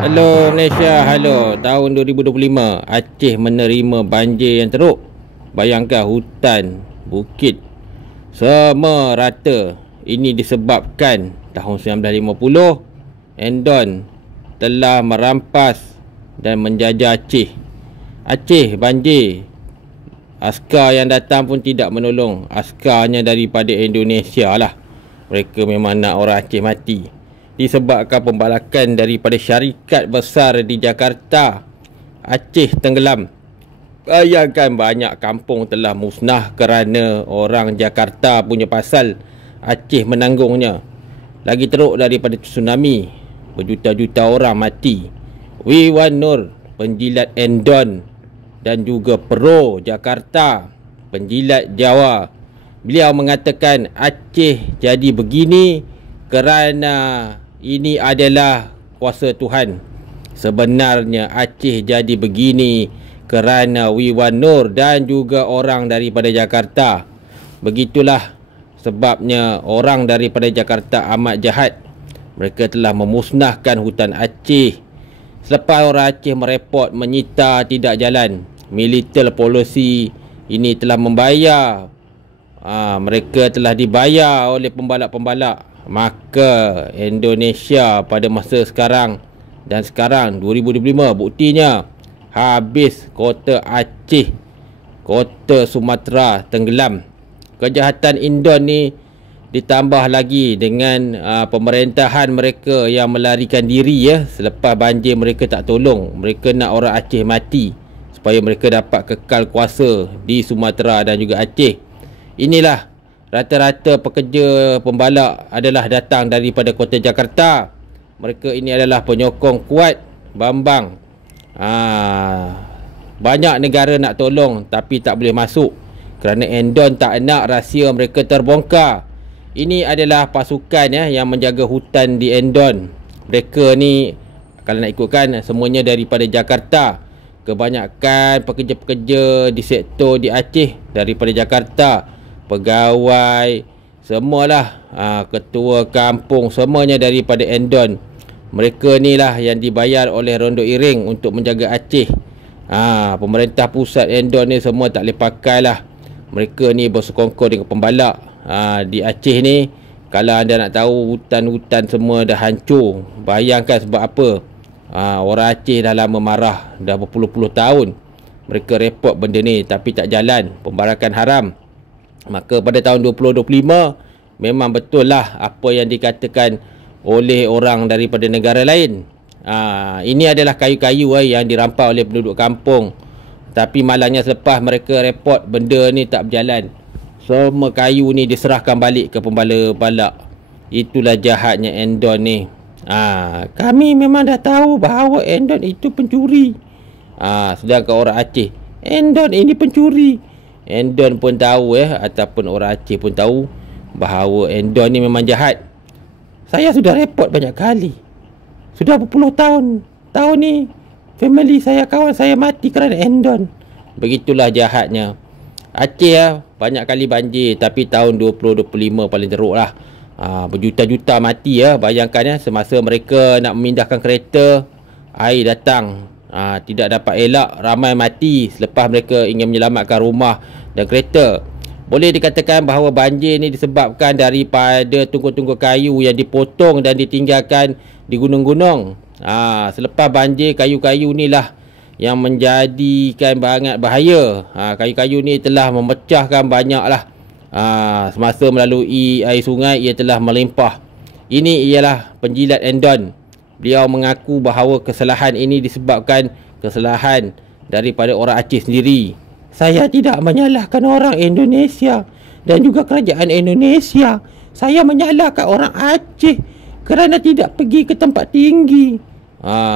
Halo Malaysia, halo. Tahun 2025, Aceh menerima banjir yang teruk. Bayangkan hutan, bukit semua rata. Ini disebabkan tahun 1950 Endon telah merampas dan menjajah Aceh. Aceh banjir. Askar yang datang pun tidak menolong. Askarnya daripada Indonesia lah. Mereka memang nak orang Aceh mati. Disebabkan pembalakan daripada syarikat besar di Jakarta, Aceh tenggelam. Bayangkan banyak kampung telah musnah kerana orang Jakarta punya pasal, Aceh menanggungnya. Lagi teruk daripada tsunami, berjuta-juta orang mati. Wiwan Nur, penjilat Endon dan juga Pro Jakarta, penjilat Jawa. Beliau mengatakan Aceh jadi begini kerana ini adalah kuasa Tuhan. Sebenarnya Aceh jadi begini kerana Wiwan Nur dan juga orang daripada Jakarta. Begitulah sebabnya orang daripada Jakarta amat jahat. Mereka telah memusnahkan hutan Aceh. Selepas orang Aceh merepot menyita tidak jalan, militer polisi ini telah membayar. Mereka telah dibayar oleh pembalak-pembalak. Maka Indonesia pada masa sekarang dan sekarang 2025, buktinya habis kota Aceh, kota Sumatera tenggelam. Kejahatan Indon ni ditambah lagi dengan pemerintahan mereka yang melarikan diri ya. Selepas banjir mereka tak tolong. Mereka nak orang Aceh mati supaya mereka dapat kekal kuasa di Sumatera dan juga Aceh. Inilah rata-rata pekerja pembalak adalah datang daripada kota Jakarta. Mereka ini adalah penyokong kuat Bambang. Banyak negara nak tolong tapi tak boleh masuk kerana Endon tak nak rahsia mereka terbongkar. Ini adalah pasukan yang menjaga hutan di Endon. Mereka ni kalau nak ikutkan semuanya daripada Jakarta. Kebanyakan pekerja-pekerja di sektor di Aceh daripada Jakarta. Pegawai semualah, ketua kampung semuanya daripada Endon. Mereka ni lah yang dibayar oleh Rondo Iring untuk menjaga Aceh. Pemerintah pusat Endon ni semua tak boleh pakai lah. Mereka ni bersekongkol dengan pembalak. Di Aceh ni kalau anda nak tahu, hutan-hutan semua dah hancur. Bayangkan sebab apa. Orang Aceh dah lama marah, dah berpuluh-puluh tahun mereka repot benda ni tapi tak jalan. Pembalakan haram. Maka pada tahun 2025 memang betul lah apa yang dikatakan oleh orang daripada negara lain. Ini adalah kayu-kayu yang dirampas oleh penduduk kampung. Tapi malangnya selepas mereka repot benda ni tak berjalan, semua kayu ni diserahkan balik ke pembala-pembalak. Itulah jahatnya Endon ni. Kami memang dah tahu bahawa Endon itu pencuri. Sedangkan orang Aceh, Endon ini pencuri. Endon pun tahu ataupun orang Aceh pun tahu bahawa Endon ni memang jahat. Saya sudah repot banyak kali. Sudah berpuluh tahun. Tahun ni family saya, kawan saya mati kerana Endon. Begitulah jahatnya Aceh. Banyak kali banjir tapi tahun 2025 paling teruk lah. Berjuta-juta mati Bayangkan semasa mereka nak memindahkan kereta, air datang. Tidak dapat elak, ramai mati selepas mereka ingin menyelamatkan rumah dan kereta. Boleh dikatakan bahawa banjir ni disebabkan daripada tungku-tungku kayu yang dipotong dan ditinggalkan di gunung-gunung. Selepas banjir, kayu-kayu ni lah yang menjadikan sangat bahaya. Kayu-kayu ni telah memecahkan banyak lah. Semasa melalui air sungai, ia telah melimpah. Ini ialah penjilat Endon. Beliau mengaku bahawa kesalahan ini disebabkan kesalahan daripada orang Aceh sendiri. Saya tidak menyalahkan orang Indonesia dan juga kerajaan Indonesia. Saya menyalahkan orang Aceh kerana tidak pergi ke tempat tinggi.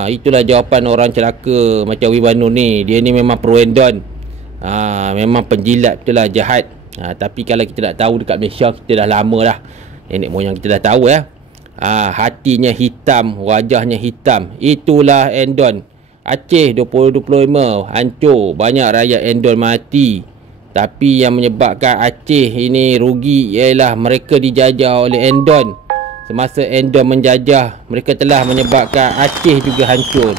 Itulah jawapan orang celaka macam Wiwan Nur ni. Dia ni memang pro Endon. Memang penjilat betul lah, jahat. Tapi kalau kita nak tahu dekat Malaysia, kita dah lama dah. Nenek moyang kita dah tahu hatinya hitam, wajahnya hitam. Itulah Endon. Aceh 2025 hancur, banyak rakyat Endon mati. Tapi yang menyebabkan Aceh ini rugi ialah mereka dijajah oleh Endon. Semasa Endon menjajah, mereka telah menyebabkan Aceh juga hancur.